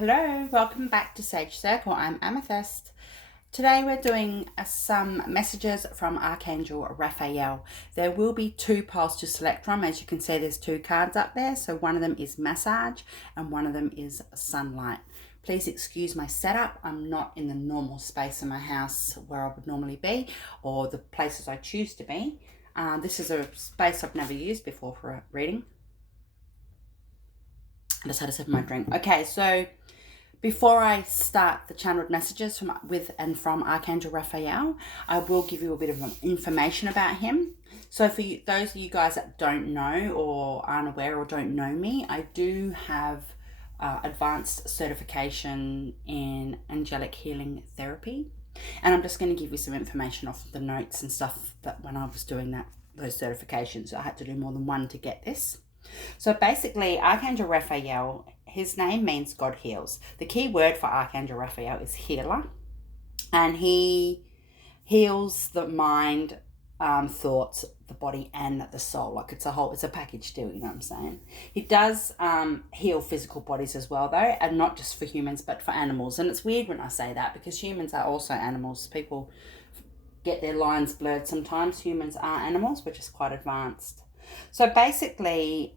Hello, welcome back to Sage Circle. I'm Amythyst. Today we're doing some messages from Archangel Raphael. There will be two piles to select from. As you can see, there's two cards up there. So one of them is massage and one of them is sunlight. Please excuse my setup. I'm not in the normal space in my house where I would normally be or the places I choose to be. This is a space I've never used before for a reading. I just had a sip of my drink. Okay, so before I start the channeled messages from Archangel Raphael, I will give you a bit of information about him. So for those of you guys that don't know or aren't aware or don't know me, I do have advanced certification in angelic healing therapy. And I'm just going to give you some information off the notes and stuff that when I was doing those certifications, I had to do more than one to get this. So basically, Archangel Raphael, his name means God heals. The key word for Archangel Raphael is healer. And he heals the mind, thoughts, the body, and the soul. Like it's a package deal, you know what I'm saying? He does heal physical bodies as well, though, and not just for humans, but for animals. And it's weird when I say that because humans are also animals. People get their lines blurred sometimes. Humans are animals, which is quite advanced. So basically,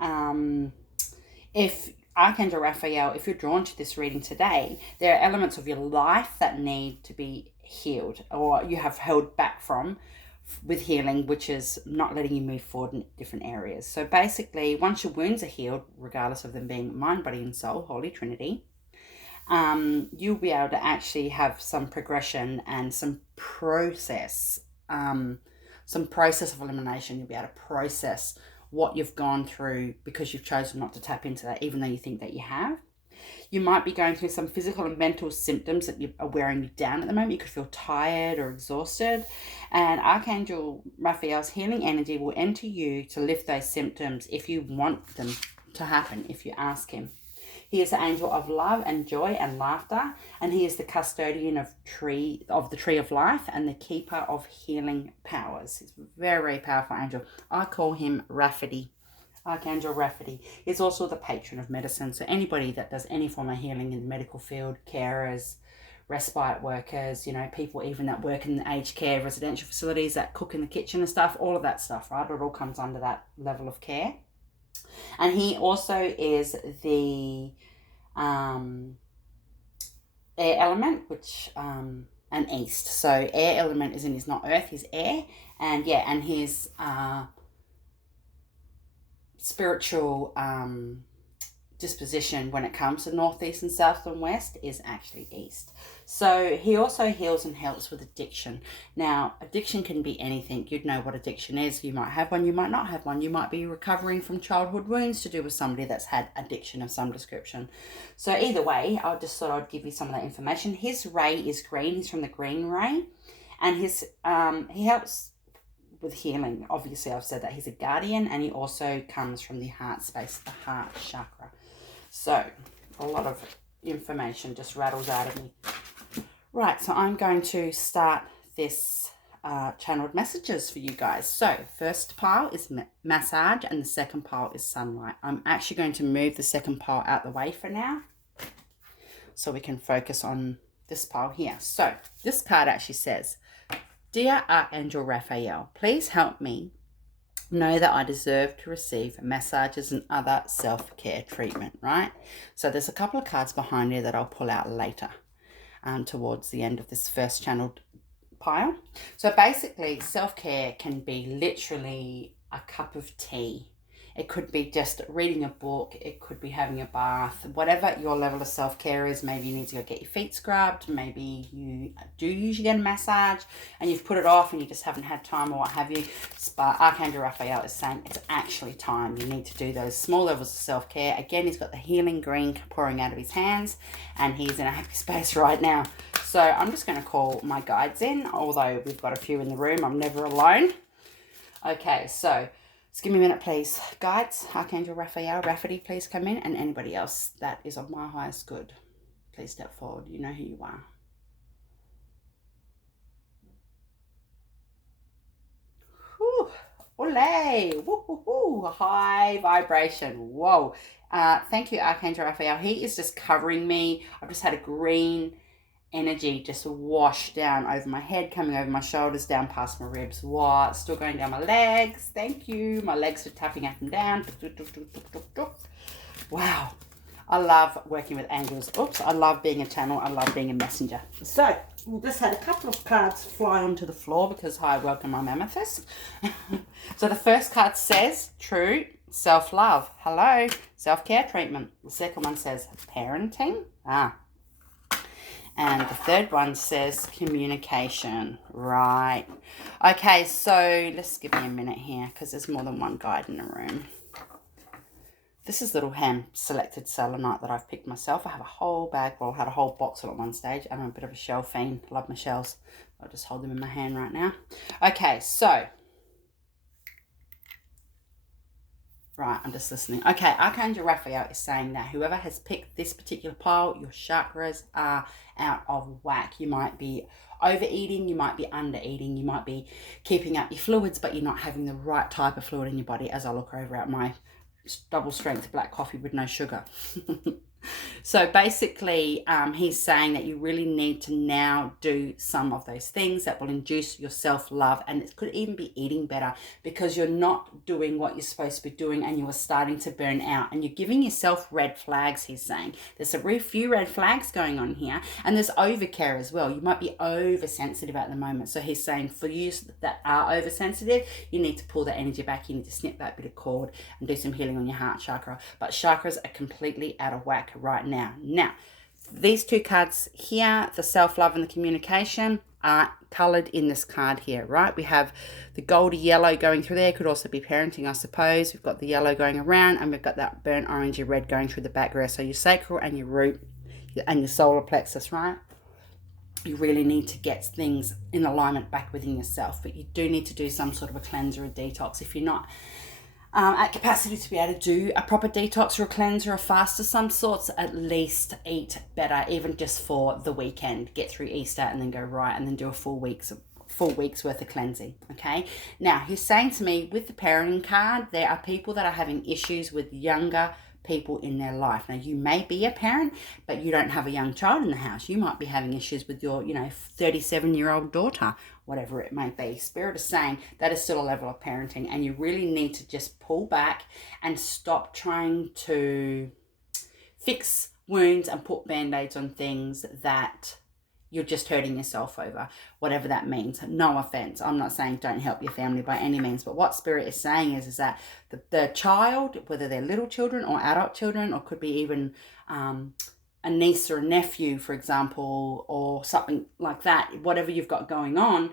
if Archangel Raphael, if you're drawn to this reading today, there are elements of your life that need to be healed or you have held back from with healing, which is not letting you move forward in different areas. So basically, once your wounds are healed, regardless of them being mind, body, and soul, Holy Trinity, you'll be able to actually have some progression and some process of elimination. You'll be able to process what you've gone through because you've chosen not to tap into that, even though you think that you have. You might be going through some physical and mental symptoms that are wearing you down at the moment. You could feel tired or exhausted. And Archangel Raphael's healing energy will enter you to lift those symptoms if you want them to happen, if you ask him. He is the angel of love and joy and laughter, and he is the custodian of the tree of life and the keeper of healing powers. He's a very, very powerful angel. I call him Raphael, Archangel Raphael. He's also the patron of medicine. So anybody that does any form of healing in the medical field, carers, respite workers, people even that work in aged care, residential facilities, that cook in the kitchen and stuff, all of that stuff, right? It all comes under that level of care. And he also is the air element, which and east. So air element is not earth, he's air. And his spiritual disposition when it comes to northeast and south and west is actually east. So he also heals and helps with addiction. Now, addiction can be anything. You'd know what addiction is. You might have one, you might not have one. You might be recovering from childhood wounds to do with somebody that's had addiction of some description. So either way, I just thought I'd give you some of that information. His ray is green. He's from the green ray, and he helps with healing. Obviously, I've said that he's a guardian, and he also comes from the heart space, the heart chakra. So a lot of information just rattles out of me. Right, so I'm going to start this channeled messages for you guys. So first pile is massage and the second pile is sunlight. I'm actually going to move the second pile out the way for now so we can focus on this pile here. So this card actually says, Dear Archangel Raphael, please help me know that I deserve to receive massages and other self-care treatment, right? So there's a couple of cards behind here that I'll pull out later towards the end of this first channeled pile. So basically, self-care can be literally a cup of tea. It could be just reading a book. It could be having a bath. Whatever your level of self-care is, maybe you need to go get your feet scrubbed. Maybe you do usually get a massage and you've put it off and you just haven't had time or what have you. But Archangel Raphael is saying it's actually time. You need to do those small levels of self-care. Again, he's got the healing green pouring out of his hands and he's in a happy space right now. So I'm just going to call my guides in, although we've got a few in the room. I'm never alone. Okay, so just give me a minute, please. Guides, Archangel Raphael, Raphael, please come in. And anybody else that is of my highest good, please step forward. You know who you are. Whew. Olay! Woo-hoo-hoo! High vibration. Whoa. Thank you, Archangel Raphael. He is just covering me. I've just had a green energy just wash down over my head, coming over my shoulders, down past my ribs. What? Still going down my legs. Thank you. My legs are tapping up and down. Wow. I love working with angels. Oops. I love being a channel. I love being a messenger. So, we just had a couple of cards fly onto the floor because hi, welcome, I'm Amethyst. So the first card says, true, self-love. Hello, self-care treatment. The second one says, parenting. And the third one says communication. Right. Okay, so let's give me a minute here because there's more than one guide in the room. This is little hand-selected selenite that I've picked myself. I have a whole bag, well, I had a whole box at one stage. I'm a bit of a shell fiend. Love my shells. I'll just hold them in my hand right now. Okay, so. Right, I'm just listening. Okay, Archangel Raphael is saying that whoever has picked this particular pile, your chakras are out of whack. You might be overeating, you might be under-eating, you might be keeping up your fluids, but you're not having the right type of fluid in your body, as I look over at my double strength black coffee with no sugar. So basically, he's saying that you really need to now do some of those things that will induce your self-love, and it could even be eating better because you're not doing what you're supposed to be doing and you are starting to burn out and you're giving yourself red flags, he's saying. There's a few red flags going on here, and there's overcare as well. You might be oversensitive at the moment. So he's saying for you that are oversensitive, you need to pull that energy back. You need to snip that bit of cord and do some healing on your heart chakra. But chakras are completely out of whack right now. Now, these two cards here, the self-love and the communication, are coloured in this card here, right? We have the goldy yellow going through there. Could also be parenting, I suppose. We've got the yellow going around, and we've got that burnt orangey red going through the back there. So your sacral and your root and your solar plexus, right? You really need to get things in alignment back within yourself, but you do need to do some sort of a cleanse or a detox. If you're not at capacity to be able to do a proper detox or a cleanse or a fast of some sorts, at least eat better, even just for the weekend. Get through Easter and then go right and then do a full week's worth of cleansing. Okay, now he's saying to me with the parenting card, there are people that are having issues with younger people in their life. Now, you may be a parent, but you don't have a young child in the house. You might be having issues with your 37-year-old daughter, whatever it may be. Spirit is saying that is still a level of parenting, and you really need to just pull back and stop trying to fix wounds and put band-aids on things that you're just hurting yourself over, whatever that means. No offense. I'm not saying don't help your family by any means, but what Spirit is saying is that the child, whether they're little children or adult children, or could be even a niece or a nephew, for example, or something like that, whatever you've got going on,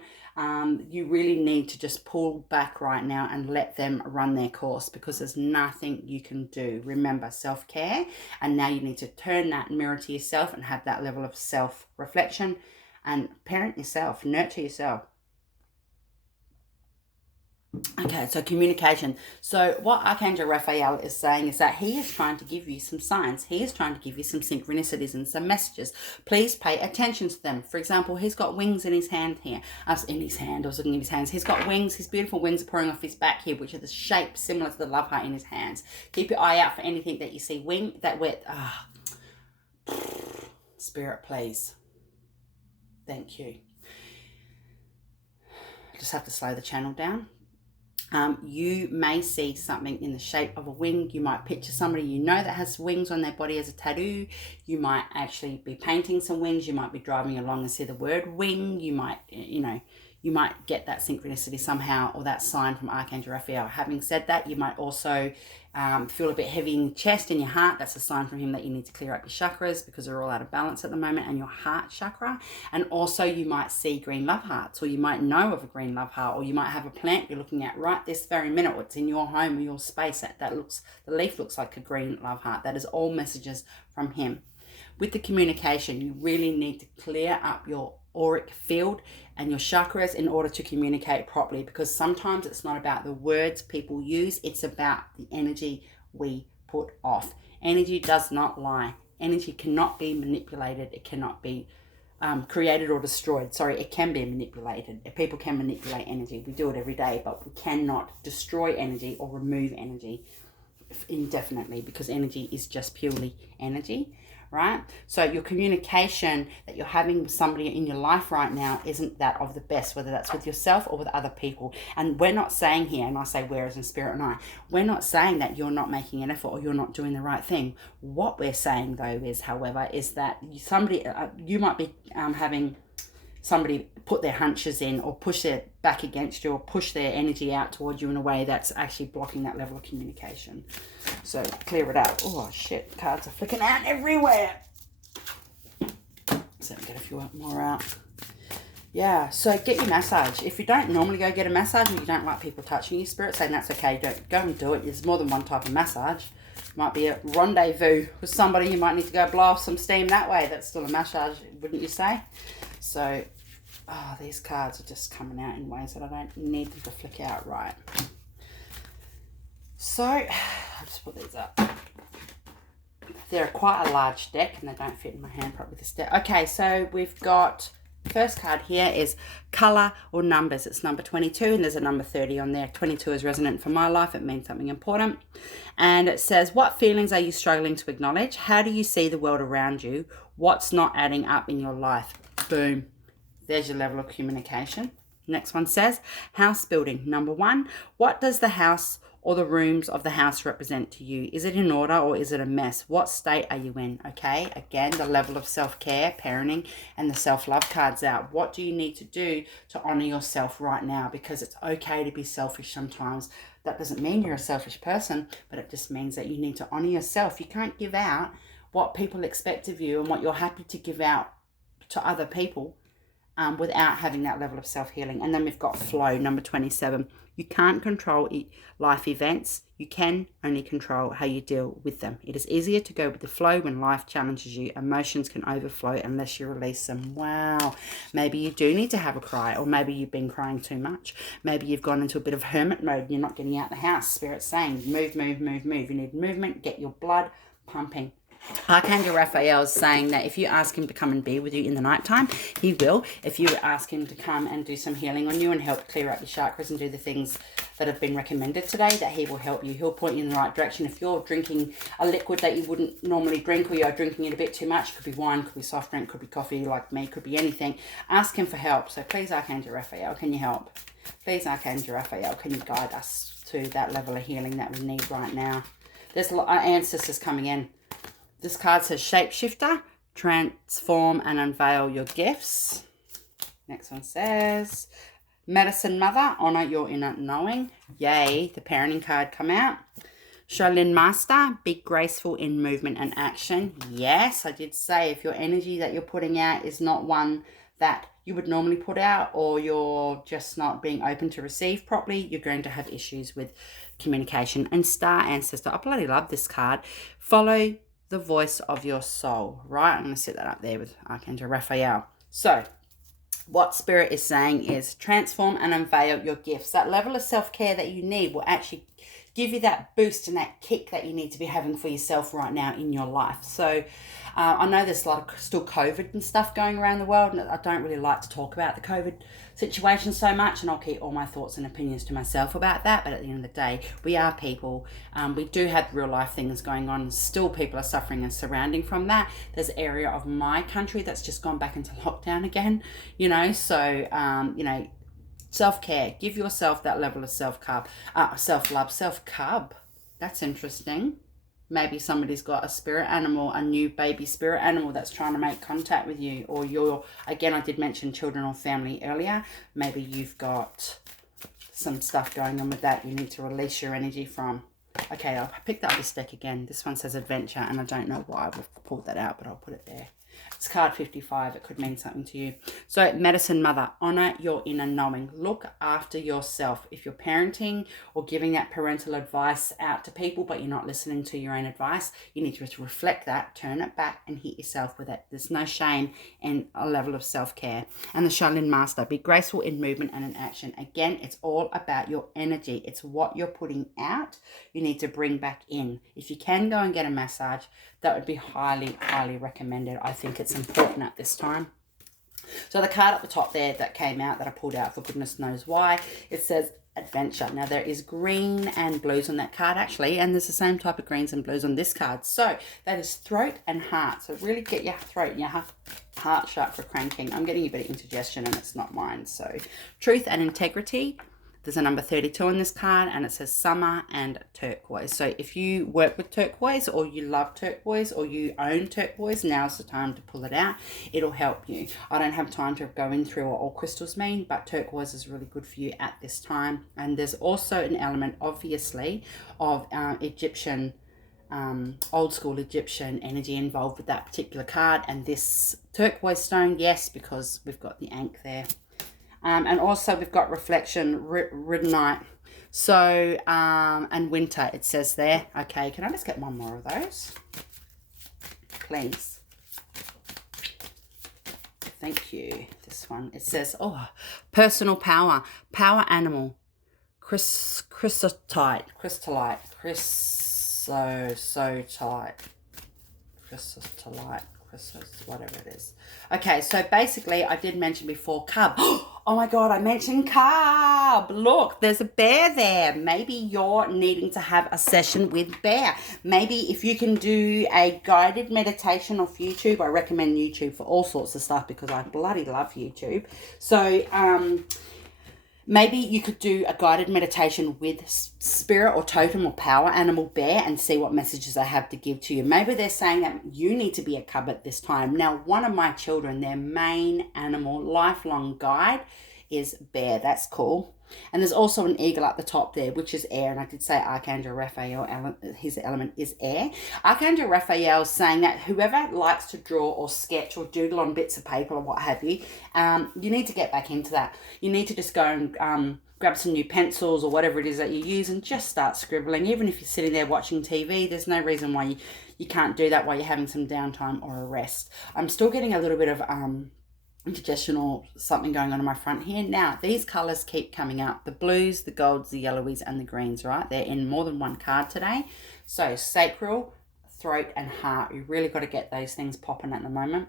you really need to just pull back right now and let them run their course, because there's nothing you can do. Remember, self-care, and now you need to turn that mirror to yourself and have that level of self-reflection and parent yourself, nurture yourself. Okay, so communication. So what Archangel Raphael is saying is that he is trying to give you some signs. He is trying to give you some synchronicities and some messages. Please pay attention to them. For example, he's got wings in his hand here. I was looking at his hands. He's got wings. His beautiful wings are pouring off his back here, which are the shape similar to the love heart in his hands. Keep your eye out for anything that you see. Spirit, please. Thank you. Just have to slow the channel down. You may see something in the shape of a wing. You might picture somebody you know that has wings on their body as a tattoo. You might actually be painting some wings. You might be driving along and see the word wing. You might, you might get that synchronicity somehow, or that sign from Archangel Raphael. Having said that, you might also feel a bit heavy in your chest, in your heart. That's a sign from him that you need to clear up your chakras because they're all out of balance at the moment, and your heart chakra. And also you might see green love hearts, or you might know of a green love heart, or you might have a plant you're looking at right this very minute, or it's in your home or your space the leaf looks like a green love heart. That is all messages from him. With the communication, you really need to clear up your auric field and your chakras in order to communicate properly, because sometimes it's not about the words people use, it's about the energy we put off. Energy does not lie. Energy cannot be manipulated. It cannot be created or destroyed. Sorry, it can be manipulated. People can manipulate energy. We do it every day, but we cannot destroy energy or remove energy indefinitely, because energy is just purely energy, right? So your communication that you're having with somebody in your life right now isn't that of the best, whether that's with yourself or with other people. And we're not saying here, and I say we're as in spirit and I, we're not saying that you're not making an effort or you're not doing the right thing. What we're saying though is, however, is that somebody, you might be having somebody put their hunches in or push their back against you or push their energy out towards you in a way that's actually blocking that level of communication. So clear it out. Oh shit, cards are flicking out everywhere. So get a few more out. Yeah, so get your massage. If you don't normally go get a massage or you don't like people touching you, spirit saying that's okay, don't go and do it. There's more than one type of massage. It might be a rendezvous with somebody. You might need to go blow off some steam that way. That's still a massage, wouldn't you say? So, these cards are just coming out in ways that I don't need them to flick out right. So, I'll just put these up. They're quite a large deck and they don't fit in my hand properly, this deck. Okay, so we've got, first card here is colour or numbers. It's number 22 and there's a number 30 on there. 22 is resonant for my life. It means something important. And it says, what feelings are you struggling to acknowledge? How do you see the world around you? What's not adding up in your life? Boom. There's your level of communication. Next one says, house building. Number 1, what does the house or the rooms of the house represent to you? Is it in order or is it a mess? What state are you in? Okay, again, the level of self-care, parenting, and the self-love cards out. What do you need to do to honor yourself right now? Because it's okay to be selfish sometimes. That doesn't mean you're a selfish person, but it just means that you need to honor yourself. You can't give out what people expect of you and what you're happy to give out to other people without having that level of self-healing. And then we've got flow, number 27. You can't control life events. You can only control how you deal with them. It is easier to go with the flow when life challenges you. Emotions can overflow unless you release them. Wow. Maybe you do need to have a cry, or maybe you've been crying too much. Maybe you've gone into a bit of hermit mode and you're not getting out the house. Spirit's saying, move, move, move, move. You need movement. Get your blood pumping. Archangel Raphael is saying that if you ask him to come and be with you in the nighttime, he will. If you ask him to come and do some healing on you and help clear out your chakras and do the things that have been recommended today, that he will help you. He'll point you in the right direction. If you're drinking a liquid that you wouldn't normally drink, or you're drinking it a bit too much, could be wine, could be soft drink, could be coffee like me, could be anything, ask him for help. So please, Archangel Raphael, can you help? Please, Archangel Raphael, can you guide us to that level of healing that we need right now? There's ancestors coming in. This card says shapeshifter, transform and unveil your gifts. Next one says medicine mother, honor your inner knowing. Yay, the parenting card come out. Shaolin master, be graceful in movement and action. Yes, I did say if your energy that you're putting out is not one that you would normally put out, or you're just not being open to receive properly, you're going to have issues with communication. And star ancestor, I bloody love this card. Follow the voice of your soul, right? I'm going to set that up there with Archangel Raphael. So what Spirit is saying is transform and unveil your gifts. That level of self-care that you need will actually give you that boost and that kick that you need to be having for yourself right now in your life. So I know there's a lot of still COVID and stuff going around the world, and I don't really like to talk about the COVID situation so much, and I'll keep all my thoughts and opinions to myself about that. But at the end of the day, we are people. We do have real life things going on. Still people are suffering and surrounding from that. There's an area of my country that's just gone back into lockdown again, so self-care. Give yourself that level of self-love, self-cub. That's interesting. Maybe somebody's got a spirit animal, a new baby spirit animal that's trying to make contact with you. Or again, I did mention children or family earlier. Maybe you've got some stuff going on with that you need to release your energy from. Okay, I'll pick up this deck again. This one says adventure, and I don't know why I've pulled that out, but I'll put it there. It's card 55. It could mean something to you. So, medicine mother, honor your inner knowing. Look after yourself. If you're parenting or giving that parental advice out to people, but you're not listening to your own advice, you need to reflect that, turn it back, and hit yourself with it. There's no shame in a level of self-care. And the Shaolin master, be graceful in movement and in action. Again, it's all about your energy. It's what you're putting out you need to bring back in. If you can go and get a massage, that would be highly, highly recommended. I think it's important at this time. So the card at the top there that came out that I pulled out for goodness knows why, it says adventure. Now there is green and blues on that card actually, and there's the same type of greens and blues on this card. So that is throat and heart. So really get your throat and your heart sharp for cranking. I'm getting a bit of indigestion and it's not mine. So truth and integrity. There's a number 32 on this card and it says summer and turquoise. So if you work with turquoise or you love turquoise or you own turquoise, now's the time to pull it out. It'll help you. I don't have time to go in through what all crystals mean, but turquoise is really good for you at this time. And there's also an element, obviously, of Egyptian, old school Egyptian energy involved with that particular card. And this turquoise stone, yes, because we've got the ankh there. And also we've got reflection, rhythmite, so, and winter, it says there. Okay, can I just get one more of those? Please. Thank you. This one, it says, oh, personal power, power animal, crystallite, whatever it is. Okay, so basically I did mention before cub. Oh my god, I mentioned cub. Look, there's a bear there. Maybe you're needing to have a session with bear. Maybe if you can do a guided meditation off YouTube. I recommend YouTube for all sorts of stuff because I bloody love YouTube. So maybe you could do a guided meditation with spirit or totem or power animal bear and see what messages they have to give to you. Maybe they're saying that you need to be a cub at this time. Now, one of my children, their main animal, lifelong guide is bear. That's cool. And there's also an eagle at the top there, which is air. And I did say Archangel Raphael, his element is air. Archangel Raphael is saying that whoever likes to draw or sketch or doodle on bits of paper or what have you, you need to get back into that. You need to just go and grab some new pencils or whatever it is that you use and just start scribbling. Even if you're sitting there watching TV, there's no reason why you can't do that while you're having some downtime or a rest. I'm still getting a little bit of indigestion or something going on in my front here. Now, these colours keep coming up. The blues, the golds, the yellowies, and the greens, right? They're in more than one card today. So, sacral, throat, and heart. You really got to get those things popping at the moment.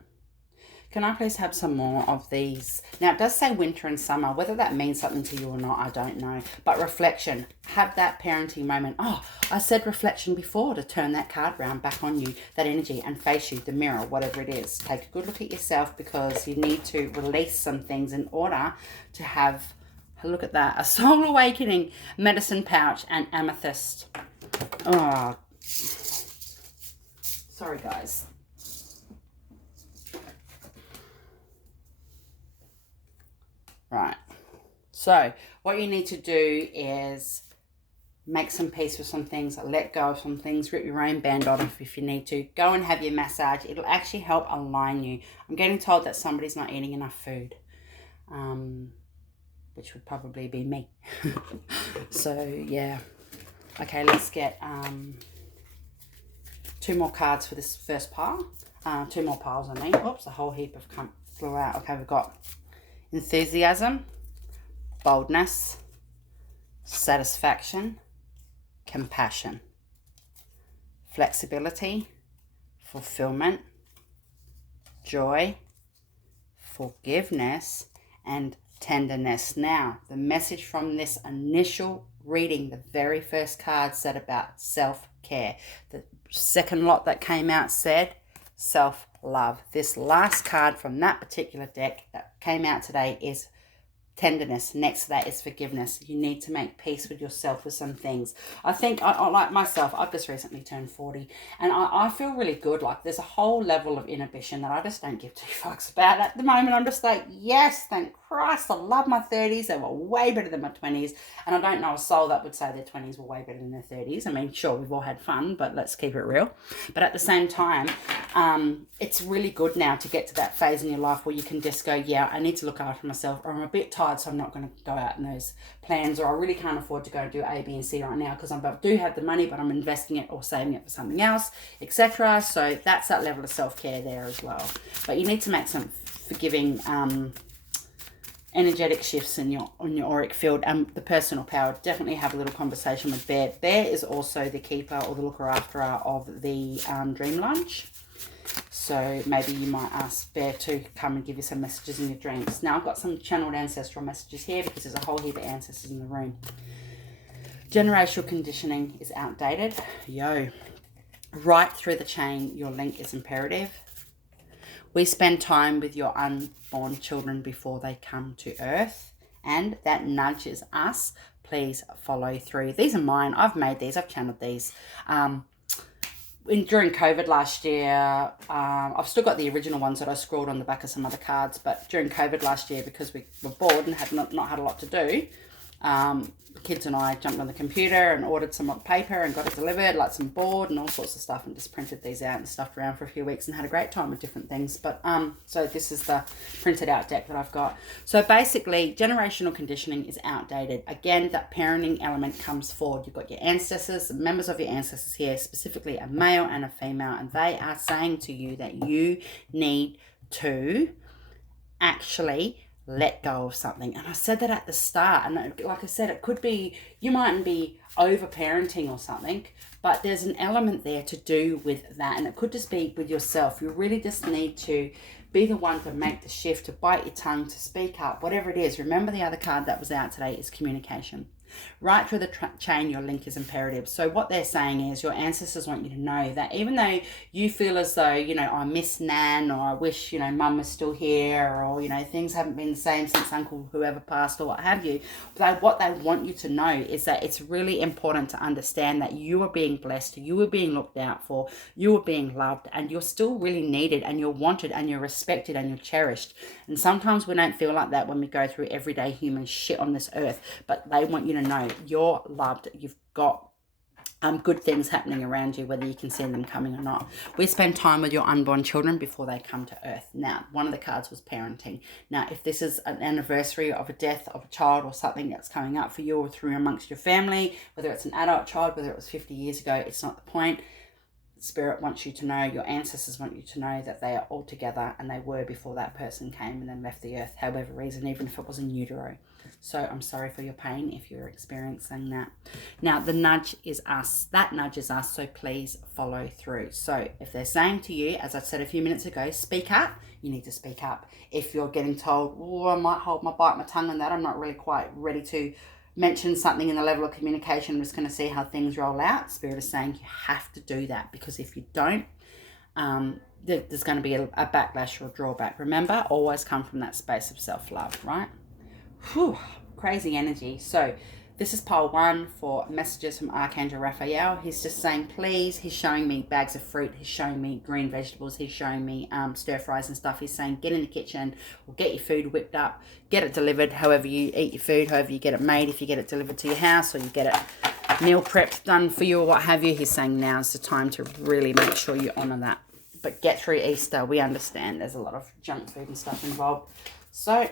Can I please have some more of these? Now, it does say winter and summer. Whether that means something to you or not, I don't know. But reflection. Have that parenting moment. Oh, I said reflection before to turn that card round back on you, that energy, and face you, the mirror, whatever it is. Take a good look at yourself because you need to release some things in order to have, look at that, a soul awakening, medicine pouch, and amethyst. Oh, sorry, guys. Right, so what you need to do is make some peace with some things, let go of some things, rip your own band off if you need to. Go and have your massage. It'll actually help align you. I'm getting told that somebody's not eating enough food, which would probably be me. So, yeah. Okay, let's get 2 more cards for this first pile. 2 more piles, I mean. Oops, a whole heap of flew out. Okay, we've got enthusiasm, boldness, satisfaction, compassion, flexibility, fulfillment, joy, forgiveness, and tenderness. Now, the message from this initial reading, the very first card said about self-care. The second lot that came out said self-love. This last card from that particular deck that came out today is tenderness. Next to that is forgiveness. You need to make peace with yourself with some things. I think, I like myself, I've just recently turned 40 and I feel really good. Like there's a whole level of inhibition that I just don't give 2 fucks about at the moment. I'm just like, yes, thank Christ, I love my 30s. They were way better than my 20s. And I don't know a soul that would say their 20s were way better than their 30s. I mean, sure, we've all had fun, but let's keep it real. But at the same time, it's really good now to get to that phase in your life where you can just go, yeah, I need to look after myself, or I'm a bit tired, so I'm not going to go out in those plans, or I really can't afford to go do A, B, and C right now because I do have the money, but I'm investing it or saving it for something else, etc. So that's that level of self-care there as well. But you need to make some forgiving energetic shifts in your auric field. And the personal power, definitely have a little conversation with Bear. Bear is also the keeper or the looker after of the dream lunch. So So maybe you might ask Bear to come and give you some messages in your dreams. Now I've got some channeled ancestral messages here because there's a whole heap of ancestors in the room. Generational conditioning is outdated. Yo. Right through the chain, your link is imperative. We spend time with your unborn children before they come to earth, and that nudges us. Please follow through. These are mine. I've made these. I've channeled these. During COVID last year, I've still got the original ones that I scrawled on the back of some other cards, but during COVID last year, because we were bored and had not had a lot to do, the kids and I jumped on the computer and ordered some paper and got it delivered, like some board and all sorts of stuff, and just printed these out and stuffed around for a few weeks and had a great time with different things. But so this is the printed out deck that I've got. So basically, generational conditioning is outdated. Again, that parenting element comes forward. You've got your ancestors, members of your ancestors here, specifically a male and a female, and they are saying to you that you need to actually let go of something. And I said that at the start, and like I said, it could be you mightn't be over parenting or something, but there's an element there to do with that, and it could just be with yourself. You really just need to be the one to make the shift, to bite your tongue, to speak up, whatever it is. Remember, the other card that was out today is communication. Right through the chain, your link is imperative. So what they're saying is your ancestors want you to know that even though you feel as though, you know, I miss Nan, or I wish, you know, Mum was still here, or, you know, things haven't been the same since Uncle whoever passed or what have you, what they want you to know is that it's really important to understand that you are being blessed, you are being looked out for, you are being loved, and you're still really needed, and you're wanted, and you're respected, and you're cherished. And sometimes we don't feel like that when we go through everyday human shit on this earth, but they want you to know you're loved. You've got good things happening around you, whether you can see them coming or not. We spend time with your unborn children before they come to earth. Now, one of the cards was parenting. Now, if this is an anniversary of a death of a child or something that's coming up for you or through amongst your family, whether it's an adult child, whether it was 50 years ago, it's not the point. Spirit wants you to know, your ancestors want you to know that they are all together, and they were before that person came and then left the earth, however reason, even if it was in utero. So I'm sorry for your pain if you're experiencing that. Now, the nudge is us. That nudges us, so please follow through. So if they're saying to you, as I said a few minutes ago, speak up, you need to speak up. If you're getting told, oh, I might bite my tongue on that, I'm not really quite ready to mention something in the level of communication, I'm just going to see how things roll out. Spirit is saying you have to do that, because if you don't, there's going to be a backlash or a drawback. Remember, always come from that space of self-love, right? Whew, crazy energy. So this is pile 1 for messages from Archangel Raphael. He's just saying, please. He's showing me bags of fruit. He's showing me green vegetables. He's showing me stir fries and stuff. He's saying, get in the kitchen or get your food whipped up, get it delivered, however you eat your food, however you get it made, if you get it delivered to your house or you get it meal prepped done for you or what have you. He's saying now's the time to really make sure you honour that. But get through Easter. We understand there's a lot of junk food and stuff involved. So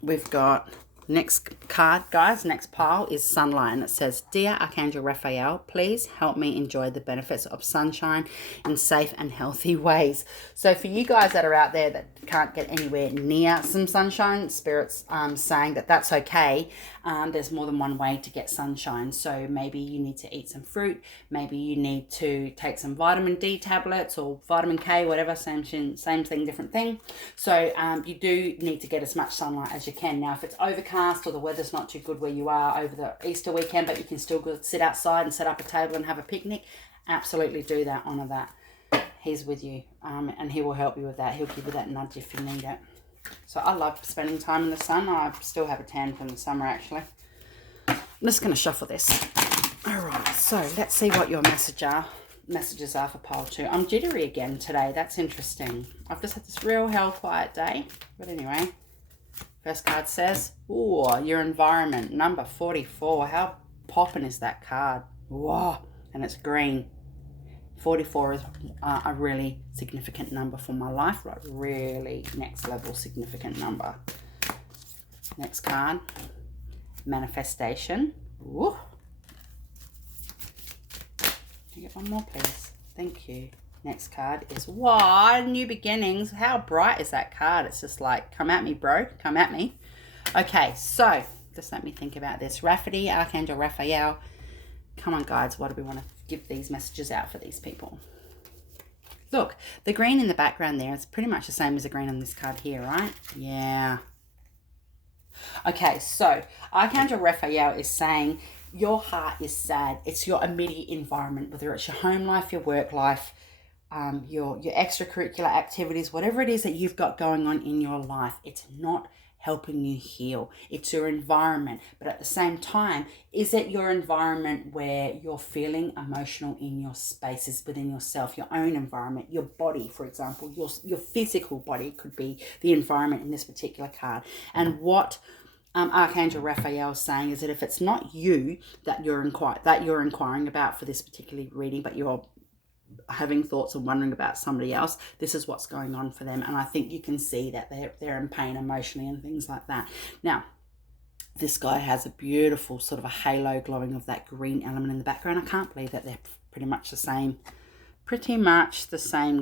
we've got next card, guys. Next pile is sunlight, and it says, dear Archangel Raphael, please help me enjoy the benefits of sunshine in safe and healthy ways. So for you guys that are out there that can't get anywhere near some sunshine, Spirit's saying that that's okay. There's more than one way to get sunshine. So maybe you need to eat some fruit, maybe you need to take some vitamin D tablets or vitamin K, whatever, same thing, different thing. So you do need to get as much sunlight as you can. Now, if it's overcast or the weather's not too good where you are over the Easter weekend, but you can still go sit outside and set up a table and have a picnic, absolutely do that, honour that. He's with you, and he will help you with that. He'll give you that nudge if you need it. So I love spending time in the sun. I still have a tan from the summer, actually. I'm just going to shuffle this. All right, so let's see what your messages are for pile 2. I'm jittery again today. That's interesting. I've just had this real hell quiet day. But anyway, first card says, ooh, your environment, number 44. How poppin' is that card? Whoa, and it's green. 44 is a really significant number for my life, like really next level significant number. Next card, manifestation. Ooh. Can I get one more, please? Thank you. Next card is, wow, new beginnings. How bright is that card? It's just like, come at me, bro. Come at me. Okay, so just let me think about this. Rafferty, Archangel Raphael. Come on, guides. What do we want to give these messages out for these people? Look, the green in the background there, it's pretty much the same as the green on this card here, right? Yeah. Okay, so Archangel Raphael is saying your heart is sad. It's your immediate environment, whether it's your home life, your work life, your extracurricular activities, whatever it is that you've got going on in your life. It's not helping you heal. It's your environment. But at the same time, is it your environment where you're feeling emotional in your spaces within yourself, your own environment, your body, for example, your physical body could be the environment in this particular card. And what Archangel Raphael is saying is that if it's not you that you're inquiring about for this particular reading, but you're having thoughts and wondering about somebody else, this is what's going on for them. And I think you can see that they're in pain emotionally and things like that. Now, this guy has a beautiful sort of a halo glowing of that green element in the background. I can't believe that they're pretty much the same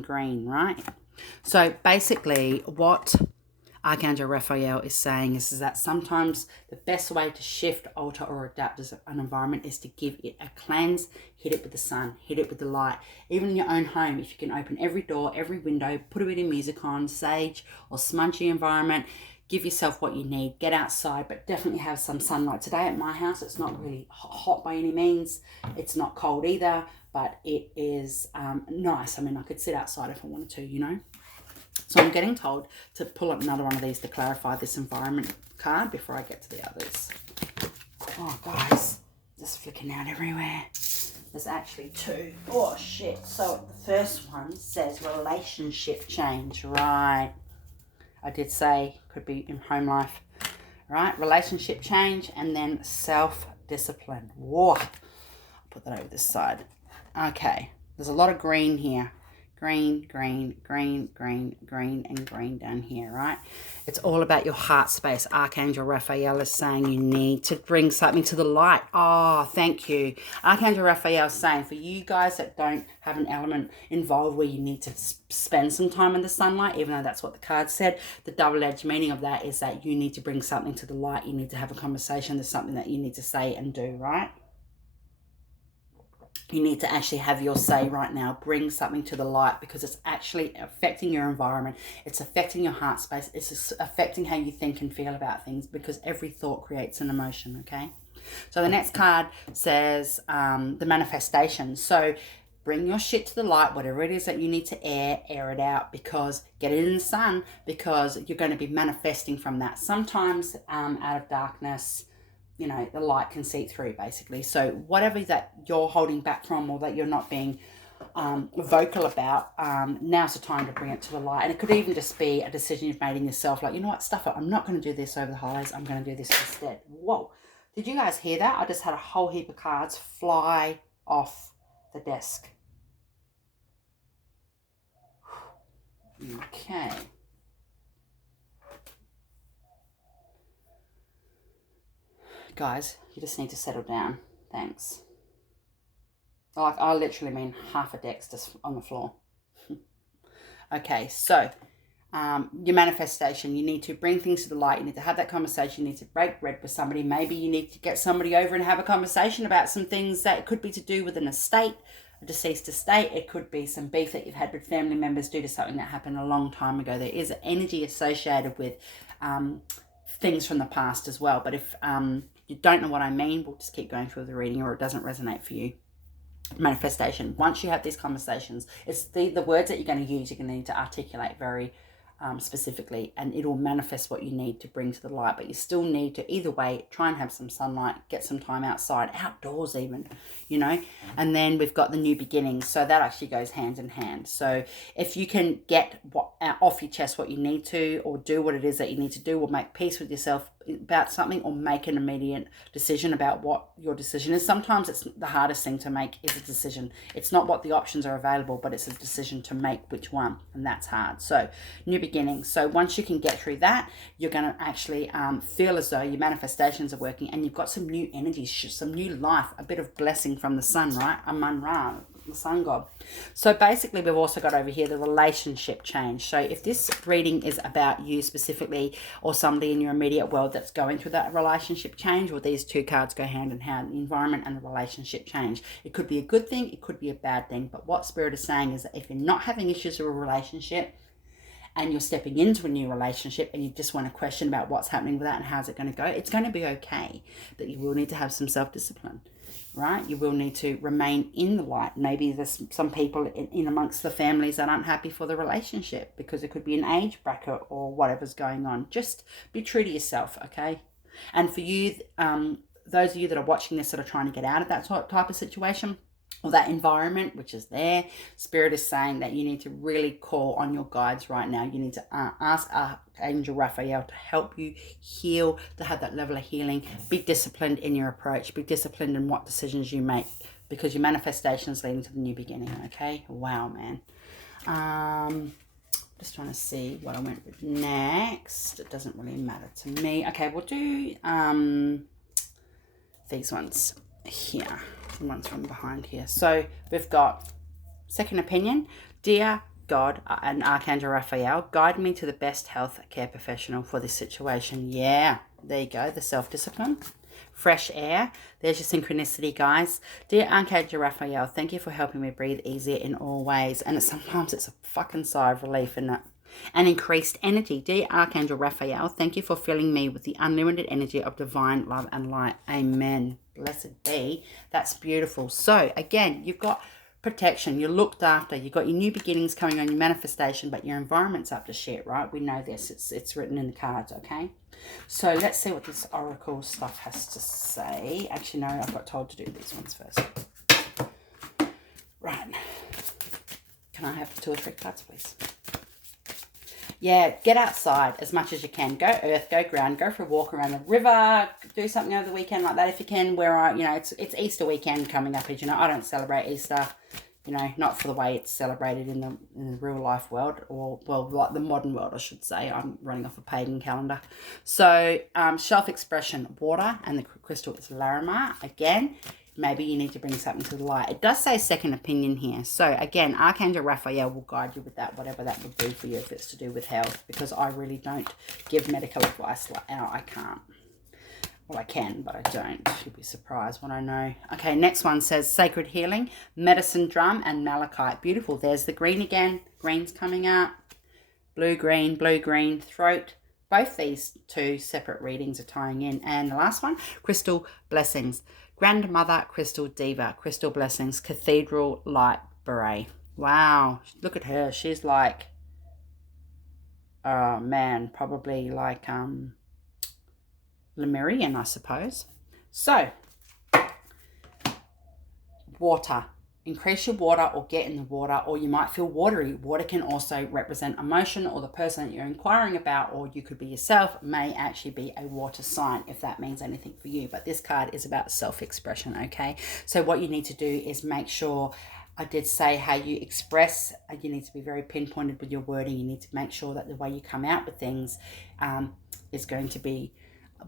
green, right? So basically what Archangel Raphael is saying is that sometimes the best way to shift, alter, or adapt as an environment is to give it a cleanse, hit it with the sun, hit it with the light. Even in your own home, if you can open every door, every window, put a bit of music on, sage or smudgy environment, give yourself what you need, get outside, but definitely have some sunlight. Today at my house, it's not really hot by any means. It's not cold either, but it is nice. I mean, I could sit outside if I wanted to, you know. So I'm getting told to pull up another one of these to clarify this environment card before I get to the others. Oh, guys, just flicking out everywhere. There's actually two. Oh, shit. So the first one says relationship change. Right. I did say could be in home life. Right. Relationship change and then self-discipline. Whoa. I'll put that over this side. Okay. There's a lot of green here. Green, green, green, green, green, and green down here, right? It's all about your heart space. Archangel Raphael is saying you need to bring something to the light. Oh, thank you. Archangel Raphael is saying for you guys that don't have an element involved where you need to spend some time in the sunlight, even though that's what the card said, the double-edged meaning of that is that you need to bring something to the light. You need to have a conversation. There's something that you need to say and do, right? You need to actually have your say right now. Bring something to the light because it's actually affecting your environment. It's affecting your heart space. It's affecting how you think and feel about things because every thought creates an emotion, okay? So the next card says the manifestation. So bring your shit to the light, whatever it is that you need to air it out because get it in the sun because you're going to be manifesting from that. Sometimes out of darkness, you know, the light can seep through basically. So whatever that you're holding back from or that you're not being vocal about, now's the time to bring it to the light. And it could even just be a decision you've made in yourself, like, you know what, stuff it, I'm not going to do this over the holidays, I'm going to do this instead. Whoa, did you guys hear that? I just had a whole heap of cards fly off the desk. Okay. Guys, you just need to settle down. Thanks. Like, I literally mean half a deck's just on the floor. Okay, so your manifestation, you need to bring things to the light. You need to have that conversation. You need to break bread with somebody. Maybe you need to get somebody over and have a conversation about some things that could be to do with an estate, a deceased estate. It could be some beef that you've had with family members due to something that happened a long time ago. There is energy associated with things from the past as well. But if you don't know what I mean, we'll just keep going through the reading or it doesn't resonate for you. Manifestation. Once you have these conversations, it's the words that you're going to use, you're going to need to articulate very specifically, and it will manifest what you need to bring to the light. But you still need to, either way, try and have some sunlight, get some time outside, outdoors even, you know. And then we've got the new beginnings, so that actually goes hand in hand. So if you can get off your chest what you need to, or do what it is that you need to do, or make peace with yourself about something, or make an immediate decision about what your decision is. Sometimes it's the hardest thing to make is a decision. It's not what the options are available, but it's a decision to make which one, and that's hard. So new beginnings. So once you can get through that, you're going to actually feel as though your manifestations are working and you've got some new energy, some new life, a bit of blessing from the sun, right? Amun Ra, the sun god. So basically we've also got over here the relationship change. So if this reading is about you specifically or somebody in your immediate world that's going through that relationship change, well, these two cards go hand in hand, the environment and the relationship change. It could be a good thing, it could be a bad thing, but what Spirit is saying is that if you're not having issues with a relationship and you're stepping into a new relationship and you just want to question about what's happening with that and how's it going to go, it's going to be okay. But you will need to have some self-discipline, right? You will need to remain in the light. Maybe there's some people in amongst the families that aren't happy for the relationship because it could be an age bracket or whatever's going on. Just be true to yourself, okay? And for you, those of you that are watching this that are trying to get out of that type of situation, or that environment which is there, Spirit is saying that you need to really call on your guides right now. You need to ask Archangel Raphael to help you heal, to have that level of healing. Be disciplined in your approach. Be disciplined in what decisions you make, because your manifestation is leading to the new beginning, okay? Wow, man. Just trying to see what I went with next. It doesn't really matter to me. Okay, we'll do these ones here. The ones from behind here. So we've got second opinion. Dear God and Archangel Raphael, guide me to the best health care professional for this situation. Yeah, there you go. The self-discipline. Fresh air. There's your synchronicity, guys. Dear Archangel Raphael, thank you for helping me breathe easier in all ways. And sometimes it's a fucking sigh of relief, isn't it? And increased energy. Dear Archangel Raphael, thank you for filling me with the unlimited energy of divine love and light. Amen. Blessed be. That's beautiful. So again, you've got protection. You're looked after. You've got your new beginnings coming on, your manifestation, but your environment's up to shit, right? We know this. It's written in the cards, okay? So let's see what this oracle stuff has to say. Actually, no, I got told to do these ones first. Right. Can I have 2 or 3 cards, please? Yeah, get outside as much as you can. Go earth, go ground, go for a walk around the river, do something over the weekend like that if you can. It's Easter weekend coming up, as you know. I don't celebrate Easter, not for the way it's celebrated in the real life world, or, well, like the modern world, I should say. I'm running off a pagan calendar. So, self-expression, water, and the crystal is Larimar. Again, maybe you need to bring something to the light. It does say second opinion here. So again, Archangel Raphael will guide you with that, whatever that would be for you if it's to do with health, because I really don't give medical advice. I can't. Well, I can, but I don't. You'll be surprised when I know. Okay, next one says sacred healing, medicine drum, and malachite. Beautiful. There's the green again. Green's coming out. Blue, green, throat. Both these 2 separate readings are tying in. And the last one, crystal blessings. Grandmother Crystal Diva, crystal blessings, cathedral light beret. Wow, look at her. She's like, oh man, probably like Lemurian, I suppose. So, water. Increase your water or get in the water, or you might feel watery. Water can also represent emotion, or the person that you're inquiring about, or you could be yourself, may actually be a water sign, if that means anything for you. But this card is about self-expression, okay? So what you need to do is make sure, I did say how you express, you need to be very pinpointed with your wording. You need to make sure that the way you come out with things is going to be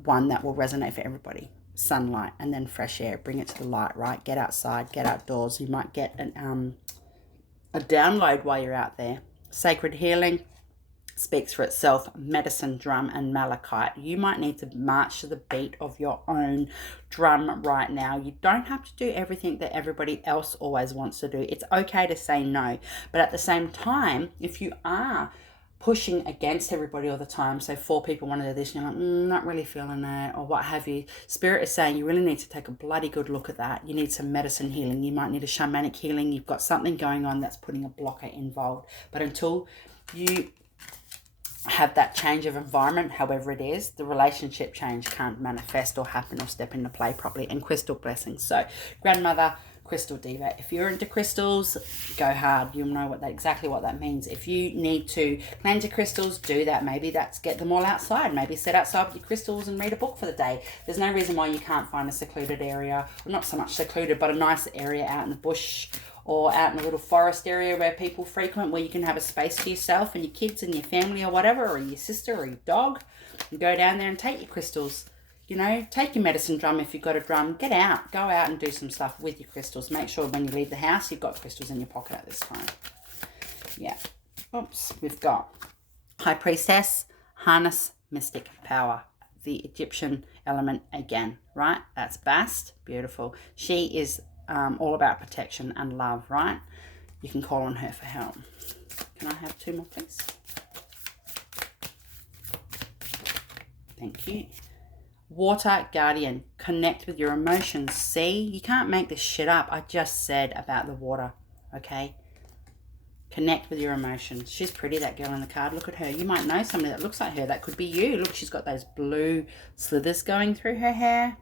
one that will resonate for everybody. Sunlight and then fresh air, bring it to the light, right? Get outside, get outdoors. You might get a download while you're out there. Sacred healing speaks for itself. Medicine drum and malachite. You might need to march to the beat of your own drum right now. You don't have to do everything that everybody else always wants to do. It's okay to say no, but at the same time, if you are pushing against everybody all the time, so 4 people want to do this and you're like, not really feeling it, or what have you, Spirit is saying you really need to take a bloody good look at that. You need some medicine healing. You might need a shamanic healing. You've got something going on that's putting a blocker involved. But until you have that change of environment, however it is, the relationship change can't manifest or happen or step into play properly. And crystal blessings. So grandmother, crystal diva. If you're into crystals, go hard. You'll know exactly what that means. If you need to cleanse your crystals, do that. Maybe that's get them all outside. Maybe sit outside with your crystals and read a book for the day. There's no reason why you can't find a secluded area, well, not so much secluded, but a nice area out in the bush or out in a little forest area where people frequent, where you can have a space to yourself and your kids and your family or whatever, or your sister or your dog. You go down there and take your crystals. you know, take your medicine drum if you've got a drum. Get out. Go out and do some stuff with your crystals. Make sure when you leave the house, you've got crystals in your pocket at this time. Yeah. Oops. We've got High Priestess, harness mystic power. The Egyptian element again, right? That's Bast. Beautiful. She is all about protection and love, right? You can call on her for help. Can I have 2 more, please? Thank you. Water Guardian, connect with your emotions. See, you can't make this shit up. I just said about the water, okay? Connect with your emotions. She's pretty, that girl in the card. Look at her. You might know somebody that looks like her. That could be you. Look, she's got those blue slithers going through her hair,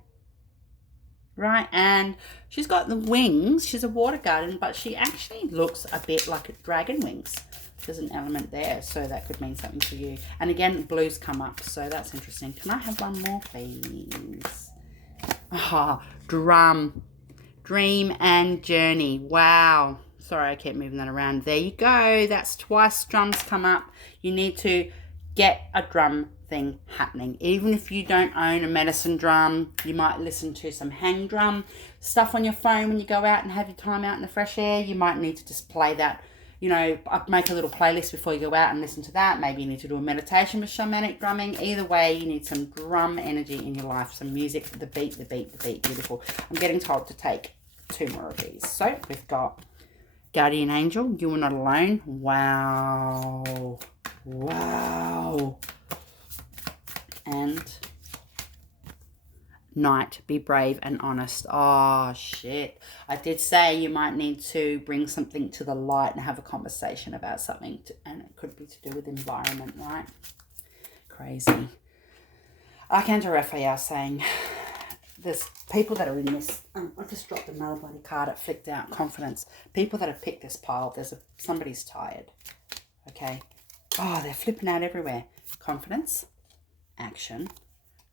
right? And she's got the wings. She's a water guardian, but she actually looks a bit like a dragon wings. There's an element there, so that could mean something to you. And again, blues come up, so that's interesting. Can I have 1 more, please? Ah, drum. Dream and journey. Wow. Sorry, I kept moving that around. There you go. That's twice drums come up. You need to get a drum thing happening. Even if you don't own a medicine drum, you might listen to some hang drum stuff on your phone when you go out and have your time out in the fresh air. You might need to just play that. You know, make a little playlist before you go out and listen to that. Maybe you need to do a meditation with shamanic drumming. Either way, you need some drum energy in your life, some music, the beat, the beat, the beat. Beautiful. I'm getting told to take 2 more of these. So we've got Guardian Angel, you are not alone. Wow. Wow. And Knight, be brave and honest. Oh, shit. I did say you might need to bring something to the light and have a conversation about something. And it could be to do with environment, right? Crazy. Archangel Raphael saying, there's people that are in this. I just dropped another bloody card. It flicked out. Confidence. People that have picked this pile. Somebody's tired. Okay. Oh, they're flipping out everywhere. Confidence. Action.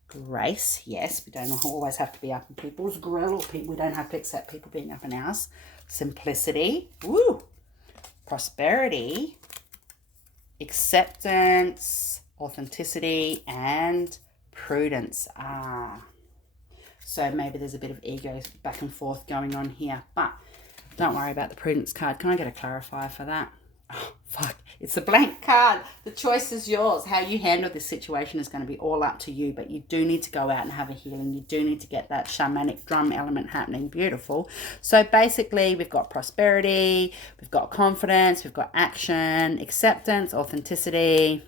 Grace. Yes, we don't always have to be up in people's grill, or we don't have to accept people being up in ours. Simplicity. Woo. Prosperity. Acceptance. Authenticity. And prudence. So maybe there's a bit of ego back and forth going on here. But don't worry about the prudence card. Can I get a clarifier for that? Oh, fuck. It's a blank card. The choice is yours. How you handle this situation is going to be all up to you. But you do need to go out and have a healing. You do need to get that shamanic drum element happening. Beautiful. So basically, we've got prosperity. We've got confidence. We've got action, acceptance, authenticity,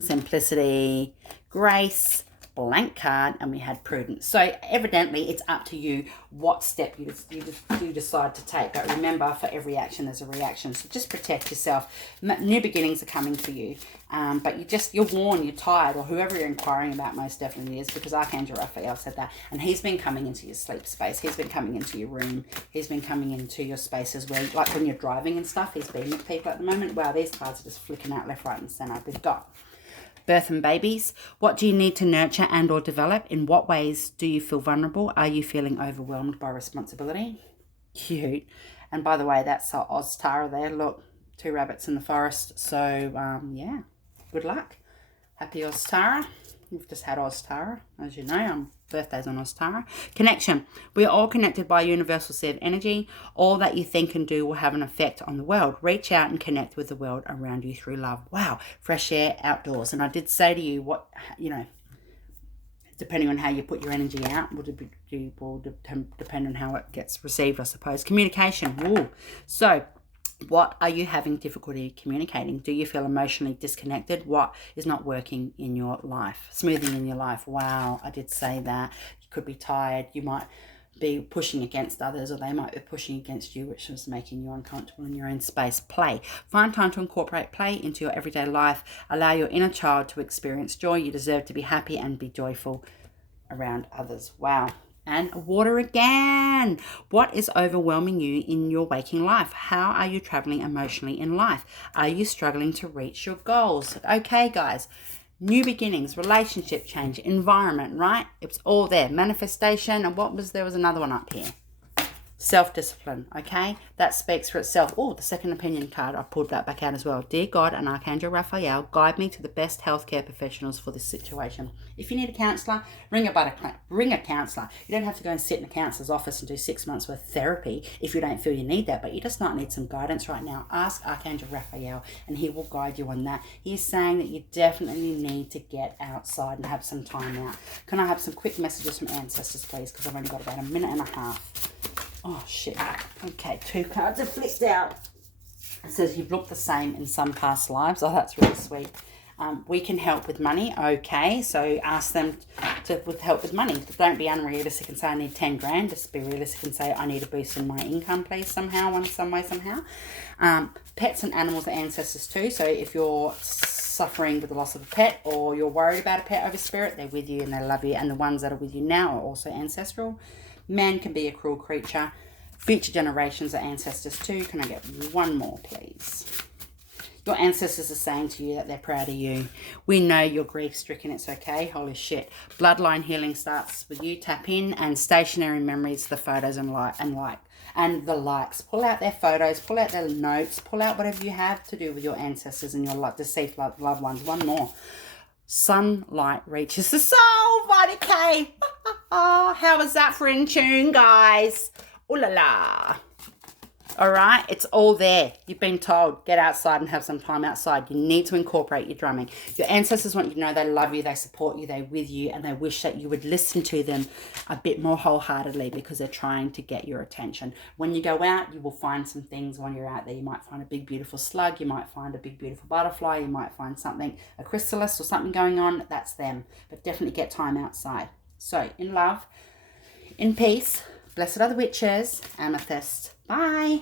simplicity, grace, blank card, and we had prudence. So evidently it's up to you what step you decide to take. But remember, for every action there's a reaction, so just protect yourself. New beginnings are coming for you, but you're worn, you're tired, or whoever you're inquiring about most definitely is, because Archangel Raphael said that, and he's been coming into your sleep space, he's been coming into your room, he's been coming into your spaces where, like when you're driving and stuff, he's been with people at the moment. Wow, these cards are just flicking out left, right and center. We've got birth and babies. What do you need to nurture and or develop? In what ways do you feel vulnerable? Are you feeling overwhelmed by responsibility? Cute. And by the way, that's our Oz Tara there. Look, 2 rabbits in the forest. So, yeah, good luck. Happy Oz Tara. We've just had Oz Tara, as you know. Birthday's on Oz Tara. Connection. We are all connected by universal sea of energy. All that you think and do will have an effect on the world. Reach out and connect with the world around you through love. Wow. Fresh air, outdoors. And I did say to you, what, you know, depending on how you put your energy out, will depend on how it gets received, I suppose. Communication. Ooh. So, what are you having difficulty communicating? Do you feel emotionally disconnected? What is not working in your life? Smoothing in your life. Wow, I did say that. You could be tired. You might be pushing against others, or they might be pushing against you, which is making you uncomfortable in your own space. Play. Find time to incorporate play into your everyday life. Allow your inner child to experience joy. You deserve to be happy and be joyful around others. Wow. And water again. What is overwhelming you in your waking life? How are you traveling emotionally in life? Are you struggling to reach your goals? Okay, guys. New beginnings, relationship change, environment, right? It's all there. Manifestation. And there was another one up here. Self-discipline, okay? That speaks for itself. Oh, the second opinion card, I pulled that back out as well. Dear God and Archangel Raphael, guide me to the best healthcare professionals for this situation. If you need a counsellor, ring a counsellor. You don't have to go and sit in a counsellor's office and do 6 months worth of therapy if you don't feel you need that, but you just might need some guidance right now. Ask Archangel Raphael and he will guide you on that. He's saying that you definitely need to get outside and have some time out. Can I have some quick messages from ancestors, please? Because I've only got about a minute and a half. Oh, shit. Okay, 2 cards are flipped out. It says you've looked the same in some past lives. Oh, that's really sweet. We can help with money. Okay, so ask them to help with money. Don't be unrealistic and say I need 10 grand. Just be realistic and say I need a boost in my income, please, somehow, some way, somehow. Pets and animals are ancestors too. So if you're suffering with the loss of a pet or you're worried about a pet over spirit, they're with you and they love you. And the ones that are with you now are also ancestral. Man can be a cruel creature. Future generations are ancestors too. Can I get one more, please? Your ancestors are saying to you that they're proud of you. We know you're grief-stricken. It's okay. Holy shit. Bloodline healing starts with you. Tap in. And stationary memories, the photos and the likes. Pull out their photos. Pull out their notes. Pull out whatever you have to do with your ancestors and your deceased loved ones. One more. Sunlight reaches the soul. Vita K. How was that for in tune, guys? Ooh la la. All right, it's all there. You've been told, get outside and have some time outside. You need to incorporate your drumming. Your ancestors want you to know they love you, they support you, they're with you, and they wish that you would listen to them a bit more wholeheartedly because they're trying to get your attention. When you go out, you will find some things when you're out there. You might find a big, beautiful slug. You might find a big, beautiful butterfly. You might find something, a chrysalis or something going on. That's them. But definitely get time outside. So, in love, in peace, blessed are the witches, Amethyst. Bye.